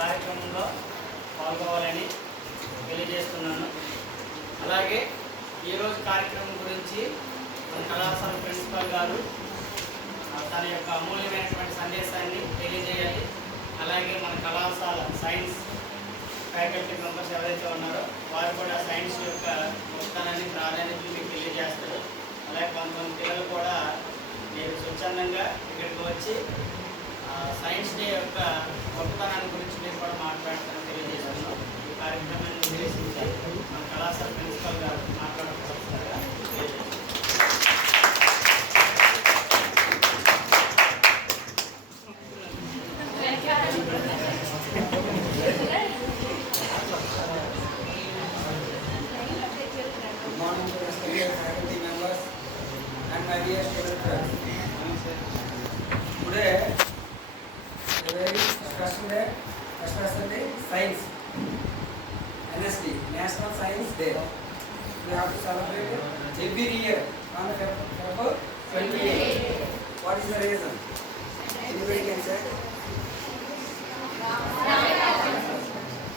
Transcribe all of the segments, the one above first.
కార్యక్రమంలో పాల్గొవాలని తెలియజేస్తున్నాను. అలాగే ఈరోజు కార్యక్రమం గురించి మన కళాశాల ప్రిన్సిపల్ గారు తన యొక్క అమూల్యమైనటువంటి సందేశాన్ని తెలియజేయాలి. అలాగే మన కళాశాల సైన్స్ ఫ్యాకల్టీ మెంబర్స్ ఎవరైతే ఉన్నారో వారు కూడా సైన్స్ యొక్క గొప్పతనాన్ని ప్రాధాన్యతను మీకు తెలియజేస్తారు. అలాగే కొంతమంది పిల్లలు కూడా మీరు స్వచ్ఛందంగా ఇక్కడికి వచ్చి సైన్స్ డే యొక్క గొప్పతనాన్ని గురించి మీరు కూడా మాట్లాడతారని తెలియజేస్తున్నాం. ఈ కార్యక్రమాన్ని ఉద్దేశించి మన కళాశాల ప్రిన్సిపల్ గారు మాట్లాడవలసిందిగా తెలియజేస్తున్నాం. Faculty members and my dear student friends. Today a very special day, especially Science NSD, National Science Day. We have to celebrate it every year on February 28. What is the reason? Anybody can say?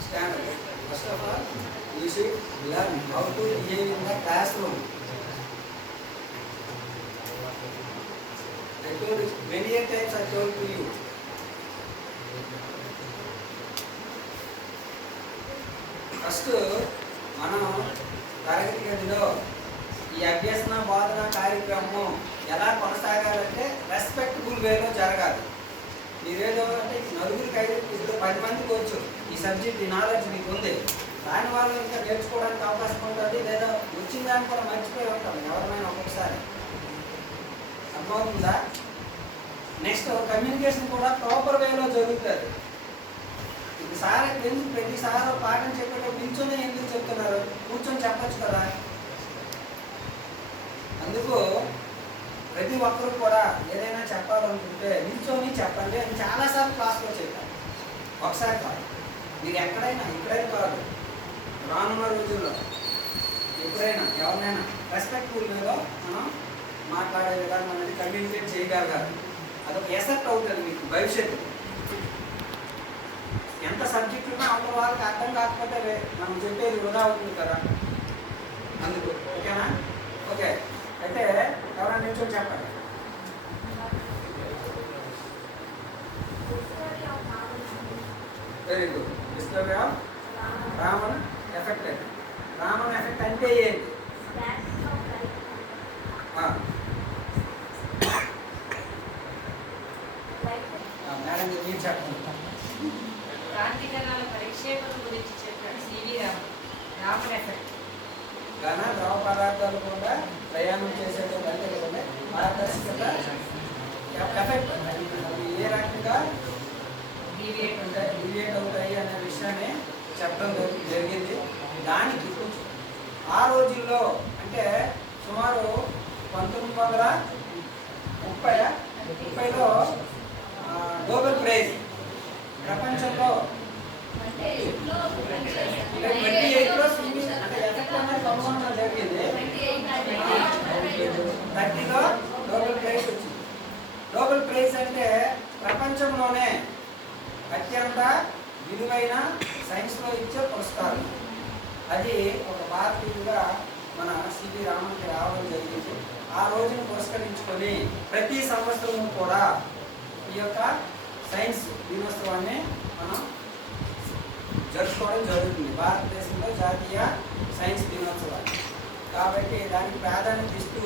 Stand up. First of all, you should learn how to behave in the classroom. I told you many times. I told to you. First, మనం తరగతి గదిలో ఈ అభ్యసన బోధన కార్యక్రమం ఎలా కొనసాగాలంటే respectable వేలో జరగాలి. మీరేదో అంటే నలుగురికి 5-10 మందికి వచ్చు ఈ సబ్జెక్ట్, ఈ నాలెడ్జ్ మీకు ఉంది. దాని వాళ్ళు ఇంకా నేర్చుకోవడానికి అవకాశం ఉంటుంది, లేదా వచ్చిన దాన్ని కూడా మర్చిపోయి ఉంటాం ఎవరిమైనా ఒక్కొక్కసారి. అర్థమవుతుందా? నెక్స్ట్ కమ్యూనికేషన్ కూడా ప్రాపర్ వేలో జరుగుతుంది. ఇప్పుడు సార్ ఎందుకు ప్రతిసారి పాఠం చెప్పేటప్పుడు నిల్చొని ఎందుకు చెప్తున్నారు? కూర్చొని చెప్పచ్చు కదా. అందుకు ప్రతి ఒక్కరు కూడా ఏదైనా చెప్పాలనుకుంటే నిల్చొని చెప్పండి అని చాలాసార్లు క్లాస్లో చెప్పాను. ఒకసారి కాదు, మీరు ఎక్కడైనా ఇక్కడైనా కాదు, రానున్న రోజుల్లో ఎప్పుడైనా ఎవరినైనా రెస్పెక్ట్ఫుల్ వేలో మనం మాట్లాడే విధానం అనేది కమ్యూనికేట్ చేయగలగాలి. అదొక ఎసెప్ట్ అవుతుంది మీకు భవిష్యత్తు. ఎంత సబ్జెక్ట్ ఉన్నా అవతల వాళ్ళకి అర్థం కాకపోతే మనం చెప్పేది వృధా అవుతుంది కదా. అందుకు ఓకేనా? ఓకే, అయితే ఎవరైనా నిల్చొని చెప్పండి. Very good. Discovery of Raman effect. Raman effect అంటే ఏంటి? మేడం మీరు చెప్పండి. కాంతి కణాల పరిక్షేపణ గురించి చెప్పాడు సివి రామన్ ఎఫెక్ట్. ఘన ద్రవ పదార్థాలు కూడా ప్రయాణం చేసేటంటే పారదర్శకత ఎఫెక్ట్ అవి ఏ రకంగా డివియేట్ అవుతాయి అనే విషయాన్ని చెప్పడం జరిగింది. దానికి ఆ రోజుల్లో అంటే సుమారు 1930లో నోబెల్ ప్రైజ్ ప్రపంచంలో 28లో అంటే ఎఫెక్ట్ అనేది కనుగొనడం జరిగింది. 30లో నోబెల్ ప్రైజ్ వచ్చింది. నోబెల్ ప్రైజ్ అంటే ప్రపంచంలోనే అత్యంత విలువైన సైన్స్లో ఇచ్చే పురస్కారం. అది ఒక భారతీయుడిగా మన సివి రామన్కి రావడం జరిగింది. ఆ రోజును పురస్కరించుకొని ప్రతి సంవత్సరం కూడా ఈ యొక్క సైన్స్ దినోత్సవాన్ని మనం జరుపుకోవడం జరుగుతుంది. భారతదేశంలో జాతీయ సైన్స్ దినోత్సవాన్ని. కాబట్టి దానికి ప్రాధాన్యత ఇస్తూ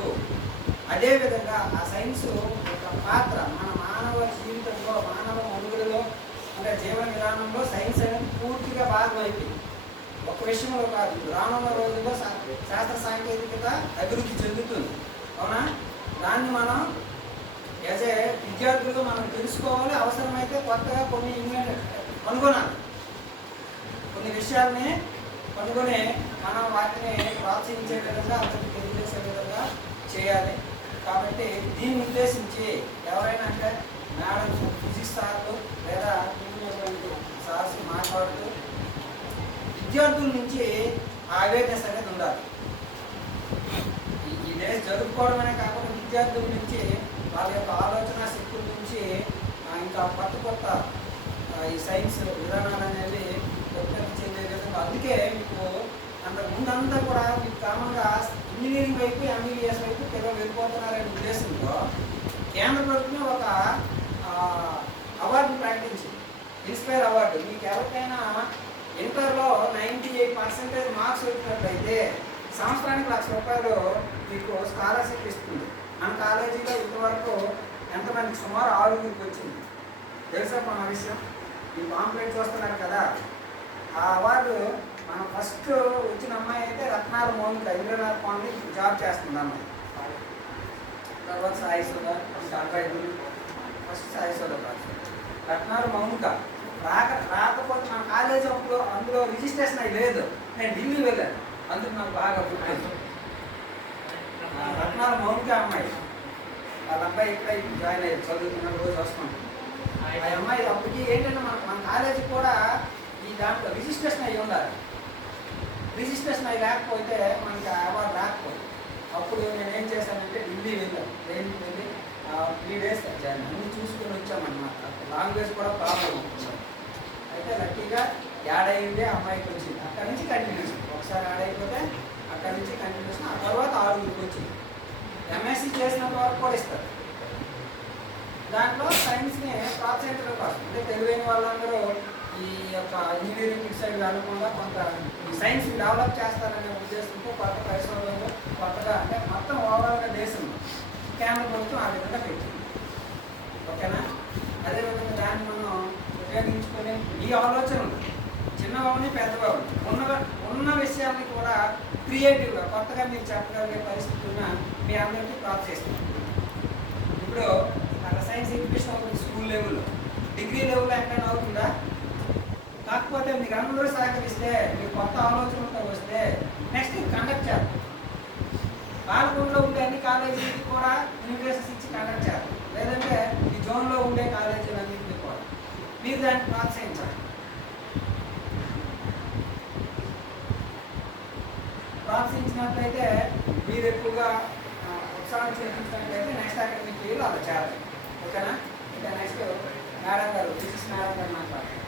అదేవిధంగా ఆ సైన్స్ యొక్క పాత్ర మన మానవ జీవితంలో, మానవ మనుగడలో, అంటే జీవన విధానంలో సైన్స్ అనేది పూర్తిగా భాగం అయిపోయింది. ఒక విషయంలో కాదు, రానున్న రోజుల్లో శాస్త్ర సాంకేతికత అభివృద్ధి చెందుతుంది. అవునా? దాన్ని మనం యాజ్ ఏ విద్యార్థులు మనం తెలుసుకోవాలి. అవసరమైతే కొత్తగా కొన్ని కనుగొనాలి. కొన్ని విషయాల్ని కనుగొని మనం వాటిని ప్రోత్సహించే విధంగా, అతనికి తెలియజేసే విధంగా చేయాలి. కాబట్టి దీన్ని ఉద్దేశించి ఎవరైనా అంటే మేడం, ఫిజిక్స్ సార్లు లేదా సార్స్ మాట్లాడుతూ విద్యార్థుల నుంచి అవేర్నెస్ అనేది ఉండాలి. ఈ డే జరుపుకోవడమనే కాకుండా విద్యార్థుల నుంచి వాళ్ళ యొక్క ఆలోచన శక్తుల నుంచి ఇంకా కొత్త ఈ సైన్స్ విధానాలు అనేవి ఉత్పత్తి చెందే విధంగా. అందుకే మీకు అంతకు ముందంతా కూడా మీకు కామన్గా ఇంజనీరింగ్ వైపు ఎంబీబీఎస్ వైపు పిల్లలు వెళ్ళిపోతున్నారనే ఉద్దేశంతో కేంద్ర ప్రభుత్వం ఒక అవార్డును ప్రకటించింది, ఇన్స్పైర్ అవార్డు. మీకు ఎవరికైనా ఇంటర్లో 98% మార్క్స్ వచ్చినట్లయితే సంవత్సరానికి ₹1,00,000 మీకు స్కాలర్షిప్ ఇస్తుంది. మన కాలేజీలో ఇంతవరకు ఎంతమందికి? సుమారు 6గురికి వచ్చింది. తెలుసా మన విషయం? ఈ పాంప్లెట్ చూస్తున్నారు కదా, ఆ అవార్డు మన ఫస్ట్ వచ్చిన అమ్మాయి అయితే రత్నాల మౌనిక, ఇంద్రనాథ్ కాలనీ జాబ్ చేస్తుంది అమ్మాయి. తర్వాత సాయి సోదా, అబ్బాయి ఫస్ట్ సాయి సోదా కాదు, రత్నాల మౌనిక. రాకపోతే మన కాలేజీ అప్పుడు అందులో రిజిస్ట్రేషన్ అయ్యి లేదు. నేను ఢిల్లీ వెళ్ళాను, అందుకు నాకు బాగా గుర్తుంది. రత్నాల మౌనిక అమ్మాయి, వాళ్ళ అబ్బాయి ఇక్కడ జాయిన్ అయ్యి చదువుతున్న రోజు వస్తున్నాం. ఆ అమ్మాయి అప్పటికి ఏంటంటే మన కాలేజీ కూడా ఈ దాంట్లో రిజిస్ట్రేషన్ అయ్యి ఉండాలి. రిజిస్ట్రేషన్ అయ్యి లేకపోతే మనకి అవార్డు రాకపోయింది. అప్పుడు నేను ఏం చేశానంటే ఢిల్లీ వెళ్ళాను. ట్రైన్కి వెళ్ళి 3 days జాయిన్ అన్నీ చూసుకొని వచ్చామన్నమాట. లాంగ్వేజ్ కూడా ప్రాబ్లం అవుతుంది. అయితే లక్కీగా యాడ్ అయ్యిందే అమ్మాయికి వచ్చింది. అక్కడి నుంచి కంటిన్యూషన్, ఒకసారి యాడ్ అయిపోతే అక్కడి నుంచి కంటిన్యూషన్. ఆ తర్వాత 6గురికి వచ్చింది. ఎంఎస్సీ చేసినంత వరకు కూడా ఇస్తారు. దాంట్లో సైన్స్ని ప్రోత్సహించడం కోసం, అంటే తెలివైన వాళ్ళందరూ ఈ యొక్క ఇంజనీరింగ్ సైడ్ వెళ్ళకుండా కొంత ఈ సైన్స్ డెవలప్ చేస్తారనే ఉద్దేశంతో కొత్త పరిశోధనలు కొత్తగా, అంటే మొత్తం ఓవరాల్గా దేశంలో కేంద్ర ప్రభుత్వం ఆ విధంగా పెట్టింది. ఓకేనా? అదేవిధంగా దాన్ని మనం ఉపయోగించుకొని ఈ ఆలోచన చిన్నవాడిని పెద్దవాడిని ఉన్న విషయాన్ని కూడా క్రియేటివ్గా కొత్తగా మీరు చెప్పగలిగే పరిస్థితున్న మీ అందరికీ ప్రోత్సహిస్తుంది. ఇప్పుడు అక్కడ సైన్స్ ఎడ్యుకేషన్ అవుతుంది స్కూల్ లెవెల్లో, డిగ్రీ లెవెల్లో ఎక్కడైనా అవుతుందా? కాకపోతే మీకు అందరూ సహకరిస్తే, మీకు కొత్త ఆలోచనలతో వస్తే నెక్స్ట్ ఇది కండక్ట్ చేద్దాం. పాలకొండలో ఉండే అన్ని కాలేజీలకి కూడా యూనివర్సిటీస్ ఇచ్చి కండక్ట్ చేద్దాం. లేదంటే ఈ జోన్లో ఉండే కాలేజీలన్నింటినీ కూడా మీరు దాన్ని ప్రోత్సహించాలి. ప్రోత్సహించినట్లయితే మీరు ఎక్కువగా ఉత్సాహం చూపించినట్లయితే నెక్స్ట్ అకాడమిక్ ఇయర్లో అలా చేయాలి. ఓకేనా? ఇంకా నెక్స్ట్ మేడం గారు, ఫిజిక్స్ మేడం గారు మాట్లాడారు.